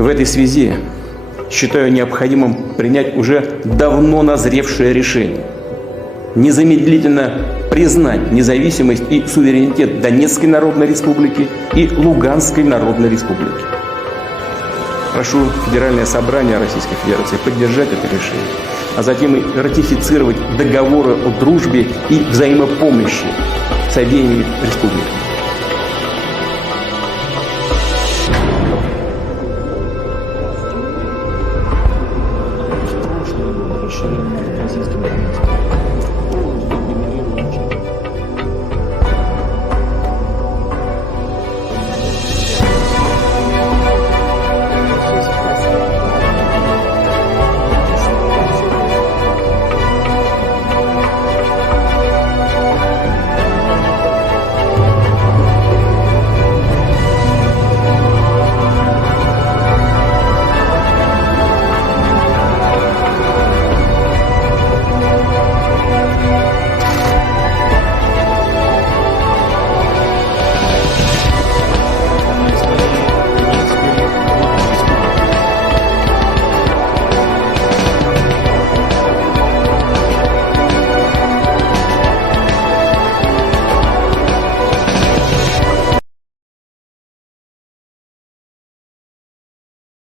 В этой связи считаю необходимым принять уже давно назревшее решение незамедлительно признать независимость и суверенитет Донецкой Народной Республики и Луганской Народной Республики. Прошу Федеральное собрание Российской Федерации поддержать это решение, а затем и ратифицировать договоры о дружбе и взаимопомощи с обеими республиками. В прошлые годы расширение российских границ